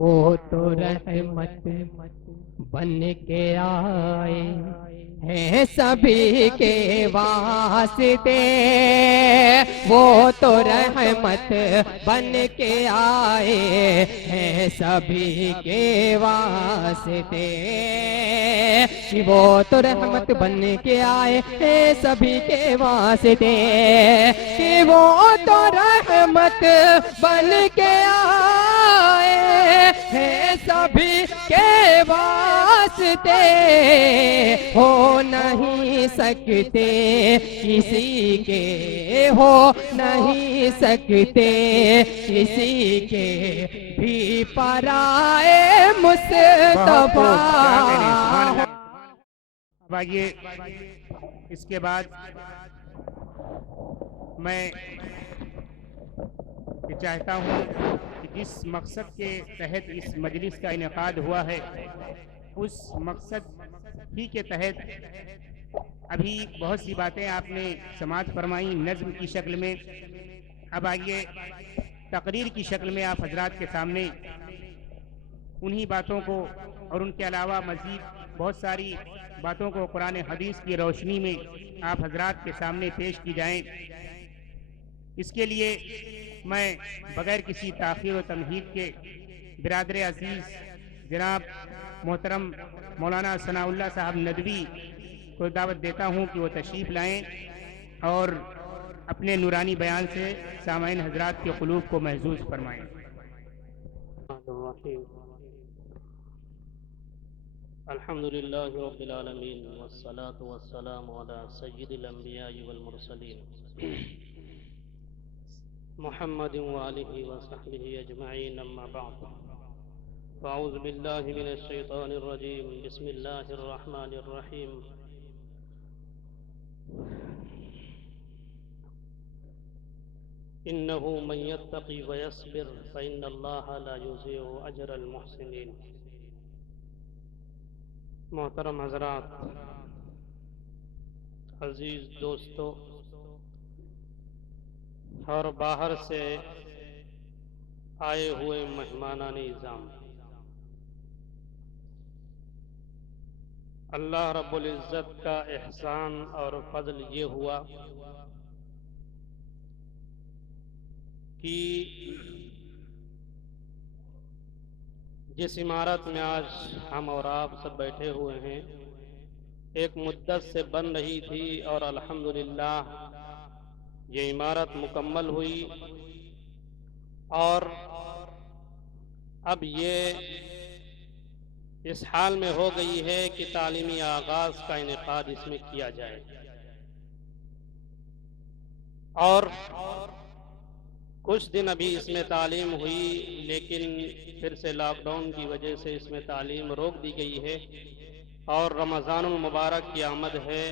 وہ تو رحمت بن کے آئے ہیں سبھی کے واسطے، وہ تو رحمت بن کے آئے ہیں سبھی کے واسطے، وہ تو رحمت بن کے آئے ہیں سبھی کے واسطے، وہ تو رحمت بن کے آئے ہیں سبھی کے واسطے، ہو نہیں سکتے کسی کے، ہو نہیں سکتے کسی کے بھی پرائے مصطفیٰ۔ اب آئیے اس کے بعد میں یہ چاہتا ہوں کہ جس مقصد کے تحت اس مجلس کا انعقاد ہوا ہے اس مقصد ہی کے تحت ابھی بہت سی باتیں آپ نے سماعت فرمائی نظم کی شکل میں، اب آئیے تقریر کی شکل میں آپ حضرات کے سامنے انہی باتوں کو اور ان کے علاوہ مزید بہت ساری باتوں کو قرآن حدیث کی روشنی میں آپ حضرات کے سامنے پیش کی جائیں۔ اس کے لیے میں بغیر کسی تاخیر و تمہید کے برادر عزیز جناب محترم مولانا ثناء اللہ صاحب ندوی کو دعوت دیتا ہوں کہ وہ تشریف لائیں اور اپنے نورانی بیان سے سامعین حضرات کے قلوب کو محظوظ فرمائیں۔ الحمد للہ رب العالمین والصلاة والسلام علی سید الانبیاء والمرسلین محمد وآلہ وصحبہ اجمعین، اما بعد فاعوذ باللہ من الشیطان الرجیم، بسم اللہ الرحمن الرحیم۔ انہ من یتقی ویصبر فإن اللہ لا یضیع اجر المحسنین۔ محترم حضرات، عزیز دوستو اور باہر سے آئے ہوئے مہمانان اعظام، اللہ رب العزت کا احسان اور فضل یہ ہوا کہ جس عمارت میں آج ہم اور آپ سب بیٹھے ہوئے ہیں ایک مدت سے بن رہی تھی، اور الحمدللہ یہ عمارت مکمل ہوئی، اور اب یہ اس حال میں ہو گئی ہے کہ تعلیمی آغاز کا انعقاد اس میں کیا جائے، اور کچھ دن ابھی اس میں تعلیم ہوئی، لیکن پھر سے لاک ڈاؤن کی وجہ سے اس میں تعلیم روک دی گئی ہے، اور رمضان المبارک کی آمد ہے،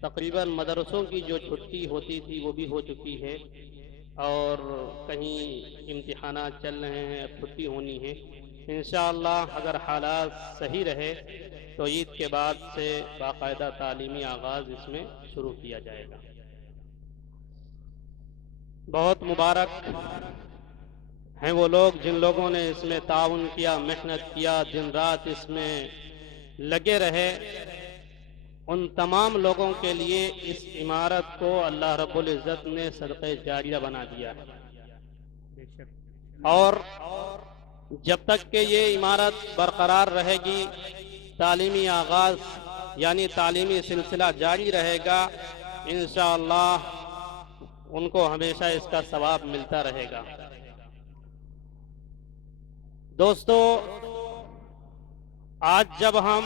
تقریباً مدرسوں کی جو چھٹی ہوتی تھی وہ بھی ہو چکی ہے، اور کہیں امتحانات چل رہے ہیں، اب چھٹی ہونی ہے۔ انشاءاللہ اگر حالات صحیح رہے تو عید کے بعد سے باقاعدہ تعلیمی آغاز اس میں شروع کیا جائے گا۔ بہت مبارک ہیں وہ لوگ جن لوگوں نے اس میں تعاون کیا، محنت کیا، دن رات اس میں لگے رہے، ان تمام لوگوں کے لیے اس عمارت کو اللہ رب العزت نے صدقہ جاریہ بنا دیا ہے، اور جب تک کہ یہ عمارت برقرار رہے گی، تعلیمی آغاز یعنی تعلیمی سلسلہ جاری رہے گا، انشاءاللہ ان کو ہمیشہ اس کا ثواب ملتا رہے گا۔ دوستو، آج جب ہم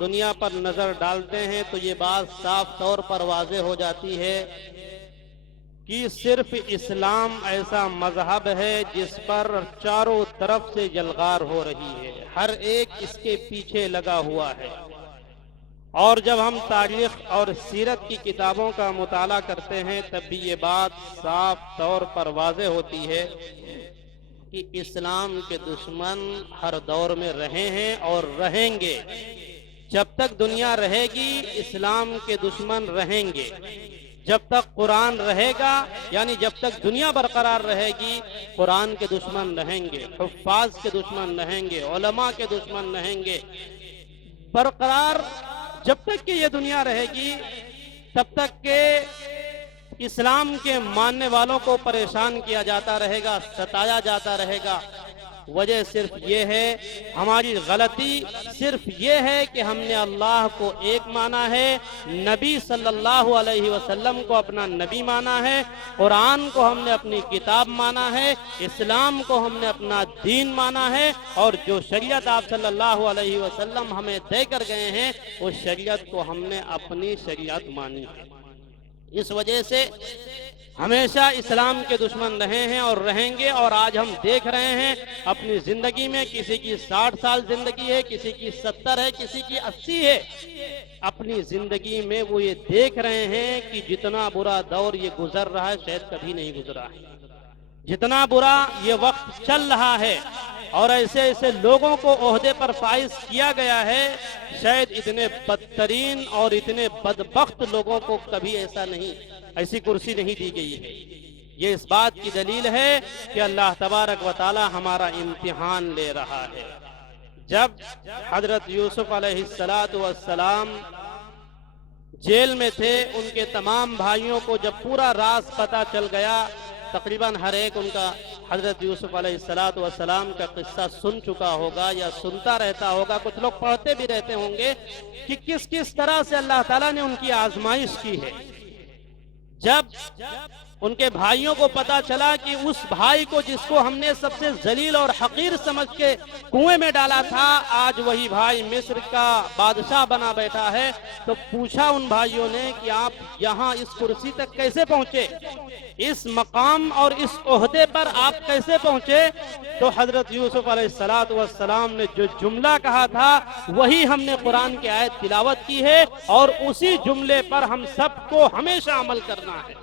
دنیا پر نظر ڈالتے ہیں تو یہ بات صاف طور پر واضح ہو جاتی ہے کہ صرف اسلام ایسا مذہب ہے جس پر چاروں طرف سے جلغار ہو رہی ہے، ہر ایک اس کے پیچھے لگا ہوا ہے، اور جب ہم تاریخ اور سیرت کی کتابوں کا مطالعہ کرتے ہیں تب بھی یہ بات صاف طور پر واضح ہوتی ہے کہ اسلام کے دشمن ہر دور میں رہے ہیں اور رہیں گے، جب تک دنیا رہے گی اسلام کے دشمن رہیں گے، جب تک قرآن رہے گا، یعنی جب تک دنیا برقرار رہے گی، قرآن کے دشمن رہیں گے، حفاظ کے دشمن رہیں گے، علماء کے دشمن رہیں گے۔ برقرار جب تک کہ یہ دنیا رہے گی تب تک کہ اسلام کے ماننے والوں کو پریشان کیا جاتا رہے گا، ستایا جاتا رہے گا۔ وجہ صرف یہ ہے، ہماری غلطی صرف یہ ہے کہ ہم نے اللہ کو ایک مانا ہے، نبی صلی اللہ علیہ وسلم کو اپنا نبی مانا ہے، قرآن کو ہم نے اپنی کتاب مانا ہے، اسلام کو ہم نے اپنا دین مانا ہے، اور جو شریعت آپ صلی اللہ علیہ وسلم ہمیں دے کر گئے ہیں اس شریعت کو ہم نے اپنی شریعت مانی ہے۔ اس وجہ سے ہمیشہ اسلام کے دشمن رہے ہیں اور رہیں گے، اور آج ہم دیکھ رہے ہیں اپنی زندگی میں، کسی کی 60 سال زندگی ہے، کسی کی 70 ہے، کسی کی 80 ہے، اپنی زندگی میں وہ یہ دیکھ رہے ہیں کہ جتنا برا دور یہ گزر رہا ہے شاید کبھی نہیں گزرا ہے، جتنا برا یہ وقت چل رہا ہے، اور ایسے ایسے لوگوں کو عہدے پر فائز کیا گیا ہے، شاید اتنے بدترین اور اتنے بدبخت لوگوں کو کبھی ایسی کرسی نہیں دی گئی ہے۔ یہ اس بات کی دلیل ہے کہ اللہ تبارک و تعالی ہمارا امتحان لے رہا ہے۔ جب حضرت یوسف علیہ السلام جیل میں تھے، ان کے تمام بھائیوں کو جب پورا راز پتہ چل گیا، تقریباً ہر ایک ان کا حضرت یوسف علیہ السلام کا قصہ سن چکا ہوگا یا سنتا رہتا ہوگا، کچھ لوگ پڑھتے بھی رہتے ہوں گے کہ کس طرح سے اللہ تعالیٰ نے ان کی آزمائش کی ہے۔ جب ان کے بھائیوں کو پتا چلا کہ اس بھائی کو جس کو ہم نے سب سے ذلیل اور حقیر سمجھ کے کنویں میں ڈالا تھا، آج وہی بھائی مصر کا بادشاہ بنا بیٹھا ہے، تو پوچھا ان بھائیوں نے کہ آپ یہاں اس کرسی تک کیسے پہنچے، اس مقام اور اس عہدے پر آپ کیسے پہنچے؟ تو حضرت یوسف علیہ السلام نے جو جملہ کہا تھا وہی ہم نے قرآن کی آیت تلاوت کی ہے، اور اسی جملے پر ہم سب کو ہمیشہ عمل کرنا ہے۔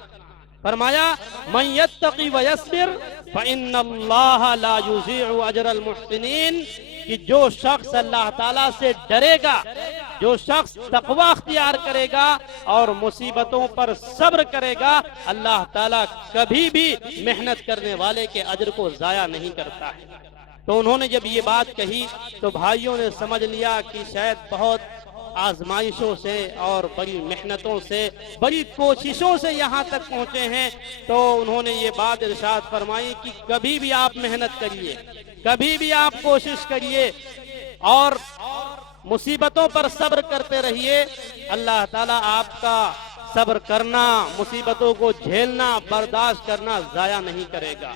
فرمایا من یتقی ویصبر فإن اللہ لا یضیع اجر المحسنین، کہ جو شخص اللہ تعالیٰ سے ڈرے گا، جو شخص تقوی اختیار کرے گا اور مصیبتوں پر صبر کرے گا، اللہ تعالیٰ کبھی بھی محنت کرنے والے کے اجر کو ضائع نہیں کرتا ہے۔ تو انہوں نے جب یہ بات کہی تو بھائیوں نے سمجھ لیا کہ شاید بہت آزمائشوں سے اور بڑی محنتوں سے، بڑی کوششوں سے یہاں تک پہنچے ہیں، تو انہوں نے یہ بات ارشاد فرمائی کہ کبھی بھی آپ محنت کریے، کبھی بھی آپ کوشش کریے اور مصیبتوں پر صبر کرتے رہیے، اللہ تعالیٰ آپ کا صبر کرنا، مصیبتوں کو جھیلنا، برداشت کرنا ضائع نہیں کرے گا،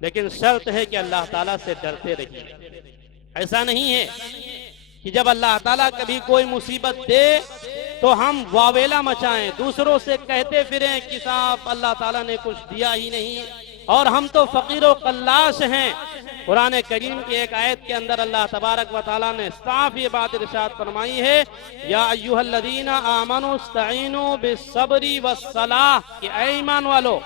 لیکن شرط ہے کہ اللہ تعالیٰ سے ڈرتے رہیے۔ ایسا نہیں ہے کہ جب اللہ تعالیٰ کبھی کوئی مصیبت دے تو ہم واویلا مچائیں، دوسروں سے کہتے پھریں کہ صاحب اللہ تعالیٰ نے کچھ دیا ہی نہیں اور ہم تو فقیر و قلاش ہیں۔ قرآن کریم کی ایک آیت کے اندر اللہ تبارک و تعالیٰ نے صاف یہ بات ارشاد فرمائی ہے، یا ایھا الذین آمنوا استعینوا بالصبر والصلاۃ، کہ اے ایمان والو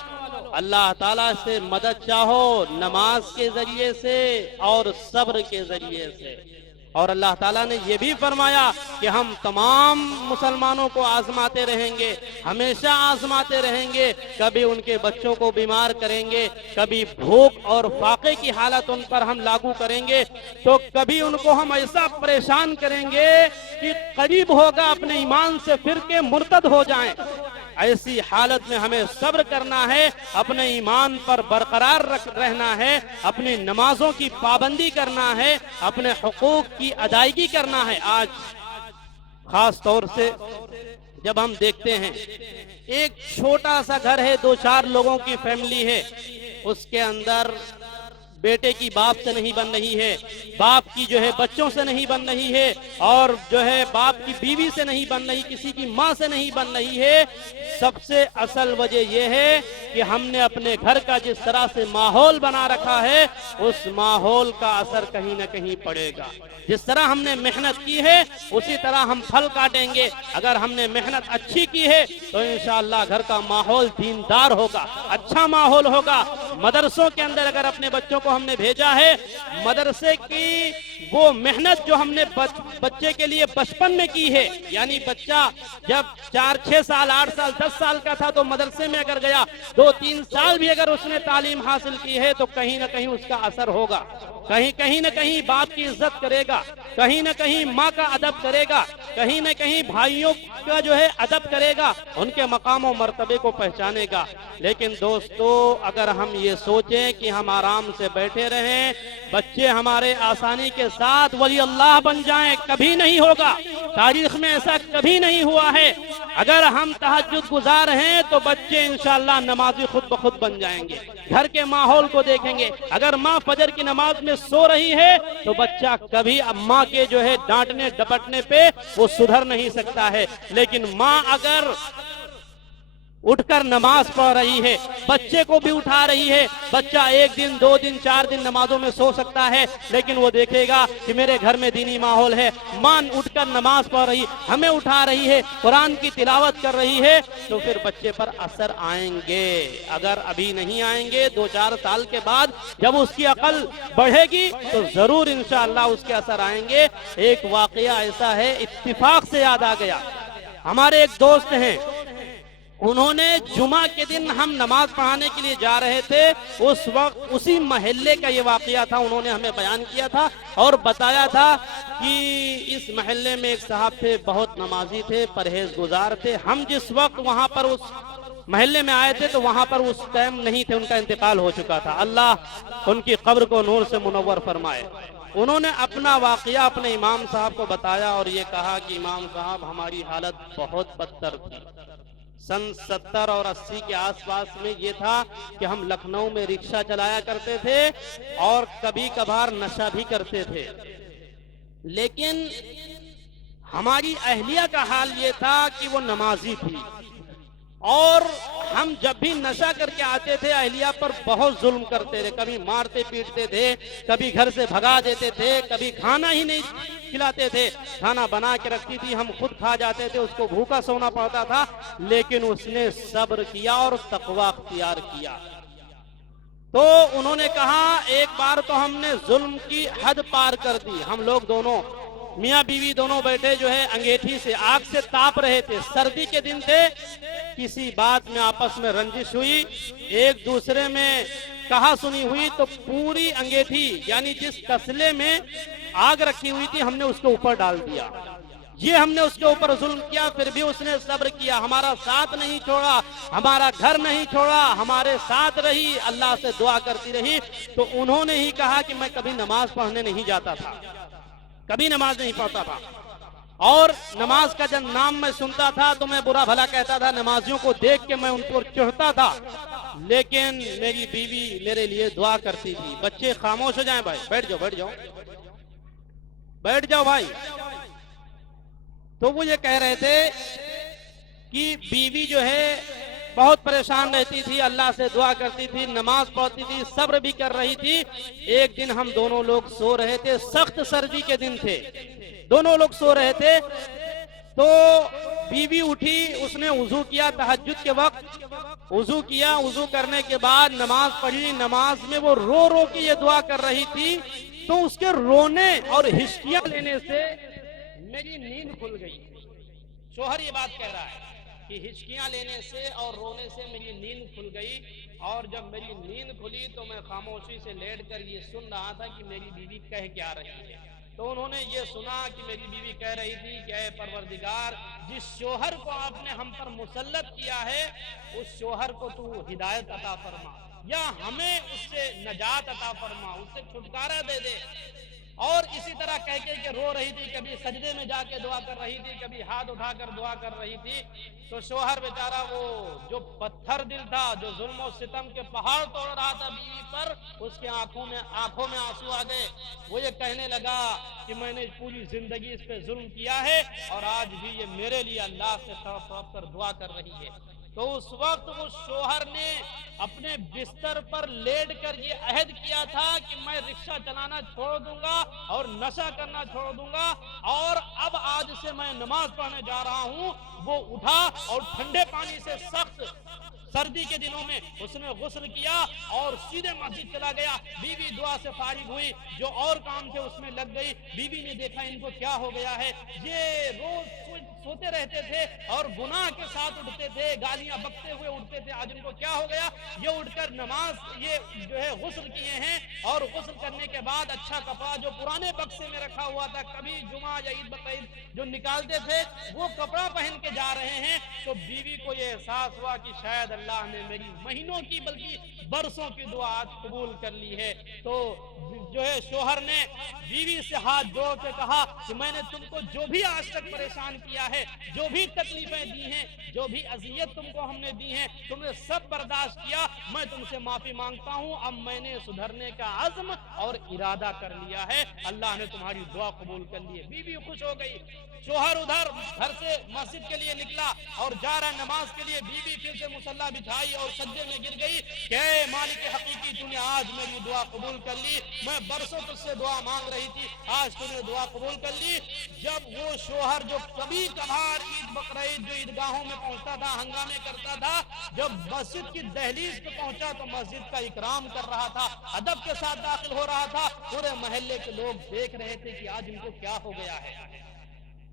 اللہ تعالیٰ سے مدد چاہو نماز کے ذریعے سے اور صبر کے ذریعے سے۔ اور اللہ تعالیٰ نے یہ بھی فرمایا کہ ہم تمام مسلمانوں کو آزماتے رہیں گے، ہمیشہ آزماتے رہیں گے، کبھی ان کے بچوں کو بیمار کریں گے، کبھی بھوک اور فاقے کی حالت ان پر ہم لاگو کریں گے، تو کبھی ان کو ہم ایسا پریشان کریں گے کہ قریب ہوگا اپنے ایمان سے پھر کے مرتد ہو جائیں۔ ایسی حالت میں ہمیں صبر کرنا ہے، اپنے ایمان پر برقرار رہنا ہے، اپنی نمازوں کی پابندی کرنا ہے، اپنے حقوق کی ادائیگی کرنا ہے۔ آج خاص طور سے جب ہم دیکھتے ہیں ایک چھوٹا سا گھر ہے، 2-4 لوگوں کی فیملی ہے، اس کے اندر بیٹے کی باپ سے نہیں بن رہی ہے، باپ کی جو ہے بچوں سے نہیں بن رہی ہے، اور جو ہے باپ کی بیوی سے نہیں بن رہی، کسی کی ماں سے نہیں بن رہی ہے۔ سب سے اصل وجہ یہ ہے کہ ہم نے اپنے گھر کا جس طرح سے ماحول بنا رکھا ہے اس ماحول کا اثر کہیں نہ کہیں پڑے گا۔ جس طرح ہم نے محنت کی ہے اسی طرح ہم پھل کاٹیں گے۔ اگر ہم نے محنت اچھی کی ہے تو انشاءاللہ گھر کا ماحول دیندار ہوگا، اچھا ماحول ہوگا، مدرسوں کے اندر اگر اپنے بچوں کو ہم نے بھیجا ہے، مدرسے کی وہ محنت جو ہم نے بچے کے لیے بچپن میں کی ہے، یعنی بچہ جب 4 6 سال 8 سال 10 سال کا تھا تو مدرسے میں اگر گیا، 2 3 سال بھی اگر اس نے تعلیم حاصل کی ہے تو کہیں نہ کہیں اس کا اثر ہوگا، کہیں نہ کہیں باپ کی عزت کرے گا، کہیں نہ کہیں ماں کا ادب کرے گا، کہیں نہ کہیں بھائیوں کا جو ہے ادب کرے گا، ان کے مقام و مرتبے کو پہچانے گا۔ لیکن دوستو، اگر ہم یہ سوچیں کہ ہم آرام سے بیٹھے رہیں، بچے ہمارے آسانی کے ساتھ ولی اللہ بن جائیں، کبھی نہیں ہوگا، تاریخ میں ایسا کبھی نہیں ہوا ہے۔ اگر ہم تہجد گزار ہیں تو بچے انشاءاللہ نمازی خود بخود بن جائیں گے۔ گھر کے ماحول کو دیکھیں گے، اگر ماں فجر کی نماز میں سو رہی ہے تو بچہ کبھی ماں کے جو ہے ڈانٹنے ڈپٹنے پہ وہ سدھر نہیں سکتا ہے، لیکن ماں اگر اٹھ کر نماز پڑھ رہی ہے، بچے کو بھی اٹھا رہی ہے، بچہ 1 دن 2 دن 4 دن نمازوں میں سو سکتا ہے، لیکن وہ دیکھے گا کہ میرے گھر میں دینی ماحول ہے، ماں اٹھ کر نماز پڑھ رہی، ہمیں اٹھا رہی ہے، قرآن کی تلاوت کر رہی ہے، تو پھر بچے پر اثر آئیں گے۔ اگر ابھی نہیں آئیں گے، 2-4 سال کے بعد جب اس کی عقل بڑھے گی تو ضرور انشاءاللہ اس کے اثر آئیں گے۔ ایک واقعہ ایسا ہے، اتفاق سے یاد آ گیا، ہمارے ایک دوست ہیں، انہوں نے جمعہ کے دن ہم نماز پڑھانے کے لیے جا رہے تھے، اس وقت اسی محلے کا یہ واقعہ تھا، انہوں نے ہمیں بیان کیا تھا اور بتایا تھا کہ اس محلے میں ایک صاحب تھے، بہت نمازی تھے، پرہیزگزار تھے۔ ہم جس وقت وہاں پر اس محلے میں آئے تھے تو وہاں پر اس ٹائم نہیں تھے، ان کا انتقال ہو چکا تھا، اللہ ان کی قبر کو نور سے منور فرمائے۔ انہوں نے اپنا واقعہ اپنے امام صاحب کو بتایا اور یہ کہا کہ امام صاحب، ہماری حالت بہت بدتر تھی۔ سن 70 اور 80 کے آس پاس میں یہ تھا کہ ہم لکھنؤ میں رکشہ چلایا کرتے تھے اور کبھی کبھار نشہ بھی کرتے تھے، لیکن ہماری اہلیہ کا حال یہ تھا کہ وہ نمازی تھی، اور ہم جب بھی نشہ کر کے آتے تھے اہلیہ پر بہت ظلم کرتے تھے، کبھی مارتے پیٹتے تھے، کبھی گھر سے بھگا دیتے تھے، کبھی کھانا ہی نہیں کھلاتے تھے، کھانا بنا کے رکھتی تھی، ہم خود کھا جاتے تھے، اس کو بھوکا سونا پڑتا تھا، لیکن اس نے صبر کیا اور تقوی اختیار کیا۔ تو انہوں نے کہا ایک بار تو ہم نے ظلم کی حد پار کر دی، ہم لوگ دونوں میاں بیوی دونوں بیٹھے جو ہے انگیٹھی سے آگ سے تاپ رہے تھے، سردی کے دن تھے، کسی بات میں آپس میں رنجش ہوئی، ایک دوسرے میں کہا سنی ہوئی، تو پوری انگیٹھی یعنی جس تسلے میں آگ رکھی ہوئی تھی ہم نے اس کے اوپر ڈال دیا۔ یہ ہم نے اس کے اوپر ظلم کیا، پھر بھی اس نے صبر کیا، ہمارا ساتھ نہیں چھوڑا، ہمارا گھر نہیں چھوڑا، ہمارے ساتھ رہی، اللہ سے دعا کرتی رہی۔ تو انہوں نے ہی کہا کہ میں کبھی نماز پڑھنے نہیں جاتا تھا، کبھی نماز نہیں پڑھتا تھا، اور نماز کا جب نام میں سنتا تھا تو میں برا بھلا کہتا تھا، نمازیوں کو دیکھ کے میں ان پر چڑھتا تھا، لیکن میری بیوی میرے لیے دعا کرتی تھی۔ بچے خاموش ہو جائیں بھائی، بیٹھ جاؤ بیٹھ جاؤ بھائی۔ تو وہ یہ کہہ رہے تھے کہ بیوی جو ہے بہت پریشان رہتی تھی، اللہ سے دعا کرتی تھی، نماز پڑھتی تھی، صبر بھی کر رہی تھی۔ ایک دن ہم دونوں لوگ سو رہے تھے، سخت سردی کے دن تھے، دونوں لوگ سو رہے تھے، تو بیوی اٹھی، اس نے وضو کیا، تہجد کے وقت وضو کیا، وضو کرنے کے بعد نماز پڑھی، نماز میں وہ رو رو کے یہ دعا کر رہی تھی، تو اس کے رونے اور ہچکیاں لینے سے میری نیند کھل گئی۔ شوہر یہ بات کہہ رہا ہے کہ ہچکیاں لینے سے اور رونے سے میری نیند کھل گئی، اور جب میری نیند کھلی تو میں خاموشی سے لیٹ کر یہ سن رہا تھا کہ میری بیوی کہہ کیا رہی ہے۔ تو انہوں نے یہ سنا کہ میری بیوی کہہ رہی تھی کہ اے پروردگار، جس شوہر کو آپ نے ہم پر مسلط کیا ہے اس شوہر کو تو ہدایت عطا فرما، یا ہمیں اس سے نجات عطا فرما، اس سے چھٹکارا دے دے۔ اور اسی طرح کہہ کے رو رہی تھی، کبھی سجدے میں جا کے دعا کر رہی تھی، کبھی ہاتھ اٹھا کر دعا کر رہی تھی۔ تو شوہر بیچارہ وہ جو پتھر دل تھا، جو ظلم و ستم کے پہاڑ توڑ رہا تھا بیوی پر، اس کے آنکھوں میں آنسو آ گئے۔ وہ یہ کہنے لگا کہ میں نے پوری زندگی اس پہ ظلم کیا ہے، اور آج بھی یہ میرے لیے اللہ سے تڑپ کر دعا کر رہی ہے۔ تو اس وقت اس شوہر نے اپنے بستر پر لیٹ کر یہ عہد کیا تھا کہ میں رکشہ چلانا چھوڑ دوں گا اور نشہ کرنا چھوڑ دوں گا، اور اب آج سے میں نماز پڑھنے جا رہا ہوں۔ وہ اٹھا اور ٹھنڈے پانی سے سردی کے دنوں میں اس نے غسل کیا اور سیدھے مسجد چلا گیا. بیوی دعا سے فارغ ہوئی, جو اور کام تھے اس میں لگ گئی. بیوی نے دیکھا ان کو کیا ہو گیا ہے, یہ روز سوتے رہتے تھے اور گناہ کے ساتھ اٹھتے تھے, گالیاں بکتے ہوئے اٹھتے تھے, آج ان کو کیا ہو گیا؟ یہ اٹھ کر نماز یہ جو ہے غسل کیے ہیں, اور غسل کرنے کے بعد اچھا کپڑا جو پرانے بکسے میں رکھا ہوا تھا, کبھی جمعہ یا عید بقرعید جو نکالتے تھے, وہ کپڑا پہن کے جا رہے ہیں. تو بیوی کو یہ احساس ہوا کہ شاید اللہ نے میری مہینوں کی بلکہ برسوں کی دعا آج قبول کر لی ہے. تو جو ہے شوہر نے بیوی سے ہاتھ جوڑ کے کہا کہ میں نے تم کو جو بھی آج تک پریشان کیا ہے, جو بھی تکلیفیں دی ہیں, جو بھی اذیت تم کو ہم نے دی ہیں, تم نے سب برداشت کیا. میں تم سے معافی مانگتا ہوں, اب میں نے سدھرنے کا عزم اور ارادہ کر لیا ہے. اللہ نے تمہاری دعا قبول کر لی ہے. بیوی خوش ہو گئی. شوہر ادھر گھر سے مسجد کے لیے نکلا اور جا رہا نماز کے لیے. بیوی پھر سے مصلی بچھائی اور سجدے میں گر گئی کہ اے مالک حقیقی, تو نے آج میری دعا قبول کر لی. میں برسوں تجھ سے دعا مانگ رہی تھی, آج تو نے دعا قبول کر لی. جب وہ شوہر جو کبھی کبھار عید بقرعید جو عیدگاہوں میں پہنچتا تھا, ہنگامے کرتا تھا, جب مسجد کی دہلیز پہ پہنچا تو مسجد کا اکرام کر رہا تھا, ادب کے ساتھ داخل ہو رہا تھا. پورے محلے کے لوگ دیکھ رہے تھے کہ آج ان کو کیا ہو گیا ہے,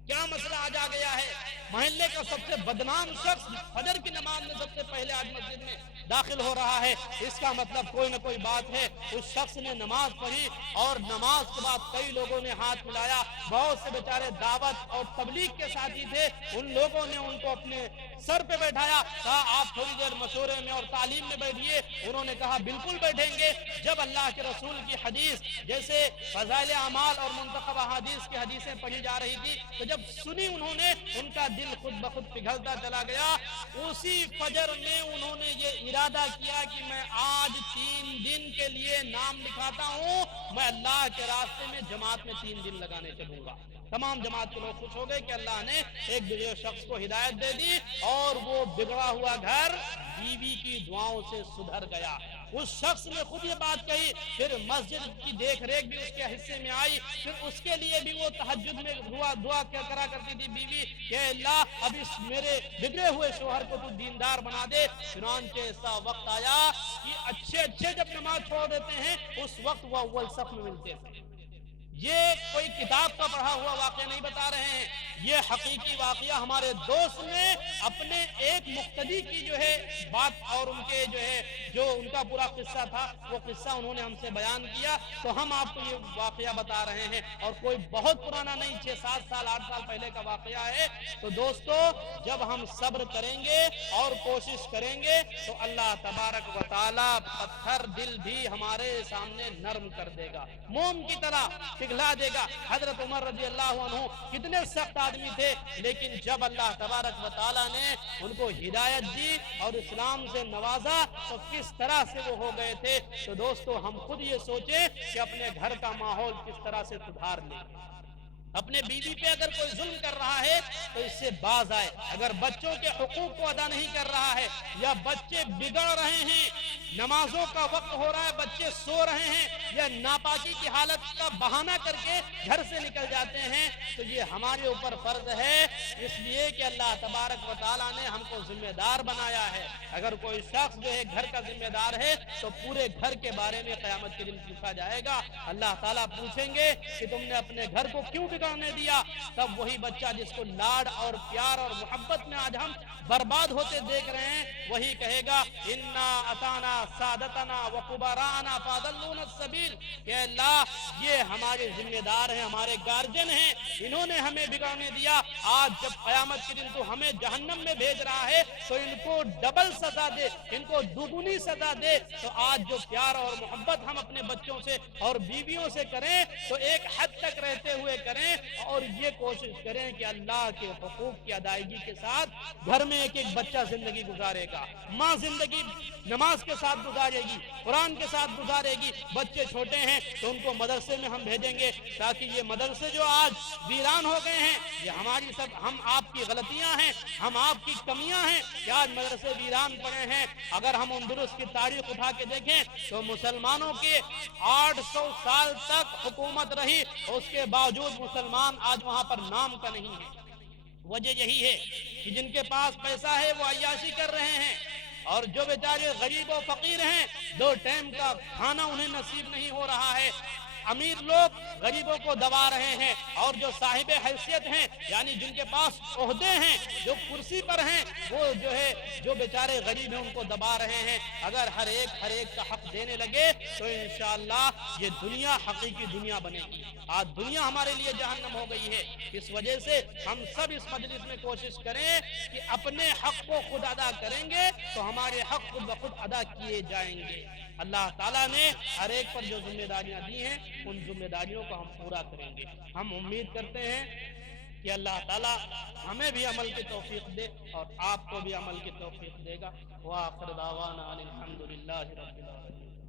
کیا مسئلہ آج آ گیا ہے. محلے کا سب سے بدنام شخص فجر کی نماز میں سب سے پہلے آج مسجد میں داخل ہو رہا ہے. اس کا مطلب کوئی نہ کوئی بات ہے. اس شخص نے نماز پڑھی اور نماز کے بعد کئی لوگوں نے ہاتھ ملایا. بہت سے بیچارے دعوت اور تبلیغ کے ساتھی تھے, ان لوگوں نے ان کو اپنے سر پہ بیٹھایا, کہا آپ تھوڑی دیر مشورے میں اور تعلیم میں بیٹھیے. انہوں نے کہا بالکل بیٹھیں گے. جب اللہ کے رسول کی حدیث جیسے فضائل اعمال اور منتخب احادیث کی حدیثیں پڑھی جا رہی تھی, تو جب سنی انہوں نے, ان کا دل خود بخود پگھلتا چلا گیا. اسی فجر میں انہوں نے یہ ارادہ کیا کہ میں آج 3 دن کے لیے نام لکھاتا ہوں, میں اللہ کے راستے میں جماعت میں 3 دن لگانے چلوں گا. تمام جماعت کے لوگ خوش ہو گئے کہ اللہ نے ایک بگڑے شخص کو ہدایت دے دی, اور وہ بگڑا ہوا گھر بیوی کی دعاؤں سے سدھر گیا. اس شخص نے خود یہ بات کہی. پھر مسجد کی دیکھ ریکھ بھی اس کے حصے میں آئی. پھر اس کے لیے بھی وہ تہجد میں دعا کرا کرتی تھی بیوی کہ اللہ اب اس میرے بگڑے ہوئے شوہر کو تو دیندار بنا دے. چنانچہ ایسا وقت آیا کہ اچھے جب نماز چھوڑ دیتے ہیں, اس وقت وہ اول صف میں ملتے تھے. یہ کوئی کتاب کا پڑھا ہوا واقعہ نہیں بتا رہے ہیں, یہ حقیقی واقعہ ہمارے دوست نے اپنے ایک مقتدی کی جو ہے بات اور ان کے جو ان کا پورا قصہ تھا, وہ قصہ انہوں نے ہم سے بیان کیا. تو ہم آپ کو یہ واقعہ بتا رہے ہیں, اور کوئی بہت پرانا نہیں, 6-7 سال 8 سال پہلے کا واقعہ ہے. تو دوستو, جب ہم صبر کریں گے اور کوشش کریں گے تو اللہ تبارک و تعالی پتھر دل بھی ہمارے سامنے نرم کر دے گا, موم کی طرح پگھلا دے گا. حضرت عمر رضی اللہ عنہ کتنے سخت آدمی تھے, لیکن جب اللہ تبارک و تعالی نے ان کو ہدایت دی اور اسلام سے نوازا تو کس طرح سے وہ ہو گئے تھے. تو دوستو, ہم خود یہ سوچیں کہ اپنے گھر کا ماحول کس طرح سے سدھار لیں. اپنے بیوی پہ اگر کوئی ظلم کر رہا ہے تو اس سے باز آئے. اگر بچوں کے حقوق کو ادا نہیں کر رہا ہے, یا بچے بگڑ رہے ہیں, نمازوں کا وقت ہو رہا ہے, بچے سو رہے ہیں, یا ناپاکی کی حالت کا بہانہ کر کے گھر سے نکل جاتے ہیں, تو یہ ہمارے اوپر فرض ہے, اس لیے کہ اللہ تبارک و تعالیٰ نے ہم کو ذمہ دار بنایا ہے. اگر کوئی شخص جو ہے گھر کا ذمہ دار ہے تو پورے گھر کے بارے میں قیامت کے دن پوچھا جائے گا. اللہ تعالیٰ پوچھیں گے کہ تم نے اپنے گھر کو کیوں بگاڑنے دیا. تب وہی بچہ جس کو لاڈ اور پیار اور محبت میں آج ہم برباد ہوتے دیکھ رہے ہیں, وہی کہے گا انا اتانا سادتنا وکبرانا فاضلونا السبیل, کہ اللہ یہ ہمارے ذمہ دار ہیں, ہمارے گارجن ہیں, انہوں نے ہمیں بگاڑنے دیا. آج جب قیامت کے دن تو ہمیں جہنم میں بھیج رہا ہے تو ان کو ڈبل سزا دے, ان کو دوگنی سزا دے. تو آج جو پیار اور محبت ہم اپنے بچوں سے اور بیویوں سے کریں تو ایک حد تک رہتے ہوئے کریں, اور یہ کوشش کریں کہ اللہ کے حقوق کی ادائیگی کے ساتھ گھر میں ایک بچہ زندگی گزارے گا, ماں زندگی نماز کے ساتھ گزارے گی, قرآن کے ساتھ گزارے گی. بچے چھوٹے ہیں تو ان کو مدرسے میں ہم بھیجیں گے, تاکہ یہ مدرسے جو آج ویران ہو گئے ہیں, یہ ہماری ہم آپ کی غلطیاں ہیں, ہم آپ کی کمیاں ہیں کہ آج مدرسے ویران پڑے ہیں. اگر ہم اندلس کی تاریخ اٹھا کے دیکھیں تو مسلمانوں کے 800 سال تک حکومت رہی, اس کے باوجود مسلمان آج وہاں پر نام کا نہیں ہے. وجہ یہی ہے کہ جن کے پاس پیسہ ہے وہ عیاشی کر رہے ہیں, اور جو بیچارے غریب و فقیر ہیں 2 ٹائم کا کھانا انہیں نصیب نہیں ہو رہا ہے، امیر لوگ غریبوں کو دبا رہے ہیں، اور جو صاحب حیثیت ہیں یعنی جن کے پاس عہدے ہیں، جو کرسی پر ہیں، وہ جو بیچارے غریب ہیں ان کو دبا رہے ہیں۔ اگر ہر ایک کا حق دینے لگے تو انشاءاللہ یہ دنیا حقیقی دنیا بنے گی۔ آج دنیا ہمارے لیے جہنم ہو گئی ہے، اس وجہ سے ہم سب اس مجلس میں کوشش کریں کہ اپنے حق کو خود ادا کریں گے تو ہمارے حق خود بخود ادا کیے جائیں گے۔ اللہ تعالیٰ نے ہر ایک پر جو ذمہ داریاں دی ہیں ان ذمہ داریوں کو ہم پورا کریں گے۔ ہم امید کرتے ہیں کہ اللہ تعالیٰ ہمیں بھی عمل کی توفیق دے اور آپ کو بھی عمل کی توفیق دے گا۔ وآخر دعوانا ان الحمد للہ رب العالمین۔